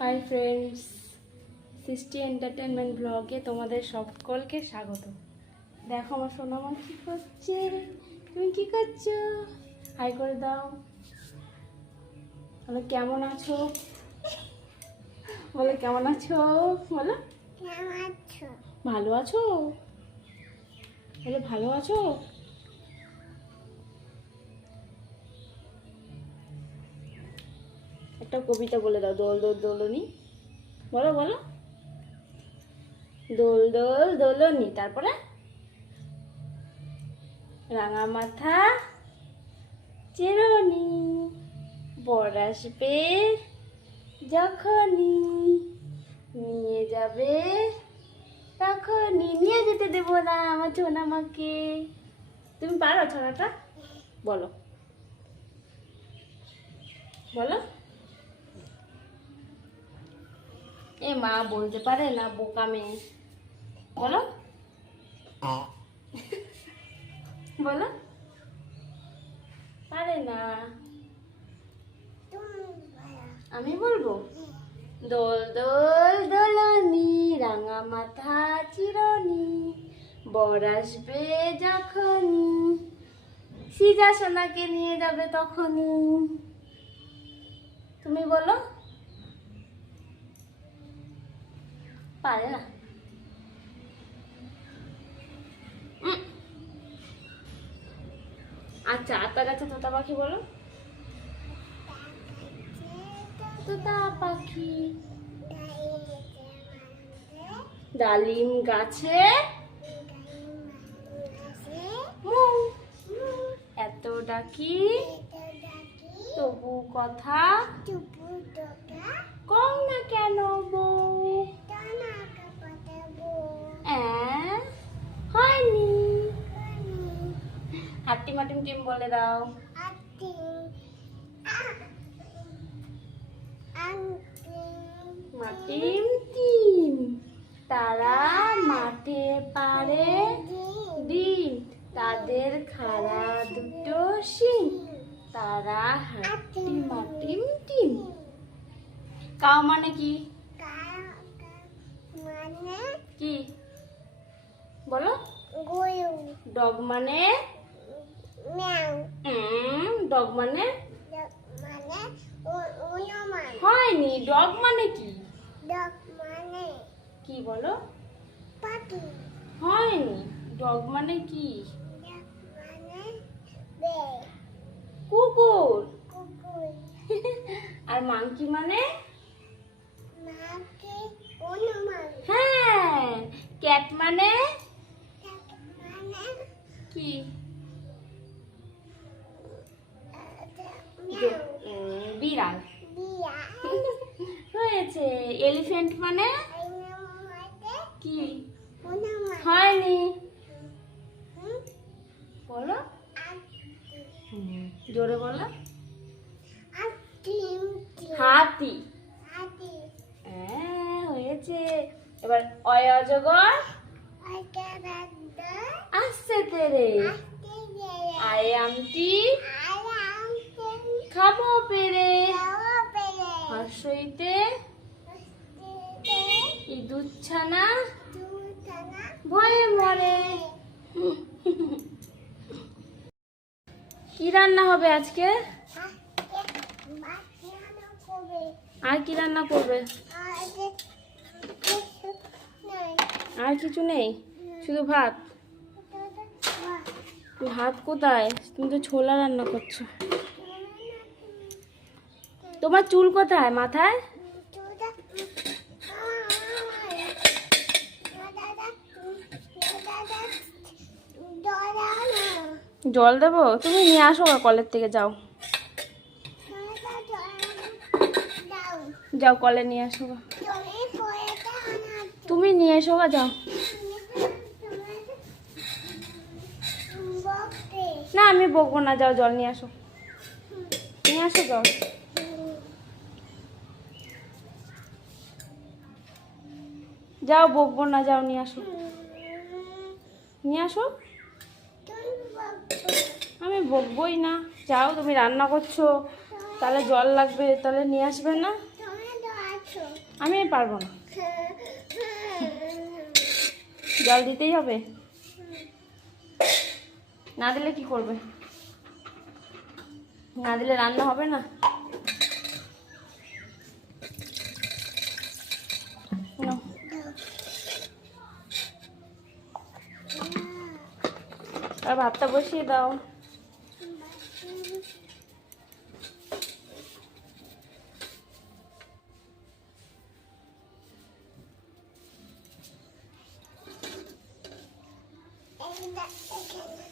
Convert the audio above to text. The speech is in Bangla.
হাই ফ্রেন্ডস সৃষ্টি এন্টারটেনমেন্ট ব্লগে তোমাদের সকলকে স্বাগত। দেখো আমার সোনামা কি করছে? তুমি কি করছ? হাই করে দাও। বলো কেমন আছো? বলো কেমন আছো? বলো। ভালো আছো? বলো ভালো আছো? একটা কবিতা বলে দাও, দোল দোল, দোলনি। বলো বলো। দোল দোল, দোলনি। তারপরে? রাঙা মাথা, চেরনি। বর আসবে যখনই। নিয়ে যাবে তখনই। নিয়ে যেতে দেবো না আমার ছোনামাকে তুমি পারো ছড়াটা? বলো। বলো। এ মা বলতে পারে না বোকা মেয়ে। বলো। বলো। পারে না। আমি বলব? দোল দোল দোলনি রাঙা মাথা চিরনি বর আসবে যখনই। সিজা সোনাকে নিয়ে যাবে তখনই তুমি বলো পারে না আচ্ছা আতা গাছে তোতা পাখি বলো। তোতা পাখি। ডালিম গাছে। এত ডাকি। তবু কথা। কম না টিম বলে দাও। মাটিম টিম তারা মাঠে পারে ডিম। তাদের খাড়া দুটো শিং। তারা হাট্টি মাটিম টিম কাউ মানে কি? কি? বলো। ডগ মানে? ডগ মানে? হয়নি ডগ মানে কি? কি বলো? হয়নি ডগ মানে কি? কুকুর। আর মাংকি মানে? হ্যাঁ ক্যাট মানে কি? এলিফ্যান্ট মানে? কি? হয়নি। বলো। জোরে বলো। হাতি। হ্যাঁ হয়েছে। এবার অজগর। আসছে তেরে। আয় আমটি। খাব পেরে। হাসইতে ইঁদুর ছানা ভয়ে মরে। কি রান্না হবে আজকে? আর কি রান্না করবে? আর কিছু নেই? শুধু ভাত? ভাত কোথায়? তুমি তো ছোলা রান্না করছ। তোমার চুল কোথায়? মাথায়? জল দেবো? তুমি নিয়ে আসো কলের থেকে, যাও। যাও, কলে নিয়ে আসো তুমি নিয়ে এসো যাও। না, আমি বকবো না, যাও, জল নিয়ে আসো। নিয়ে আসো জল যাও, বকবো না, যাও, নিয়ে আসো। নিয়ে আসো। আমি বকবই না। যাও, তুমি রান্না করছ। তাহলে জল লাগবে, তাহলে নিয়ে আসবে না? আমি পারব না। জল দিতেই হবে? না দিলে কি করবে? না দিলে রান্না হবে না? ভাতটা বসিয়ে দাও। Okay.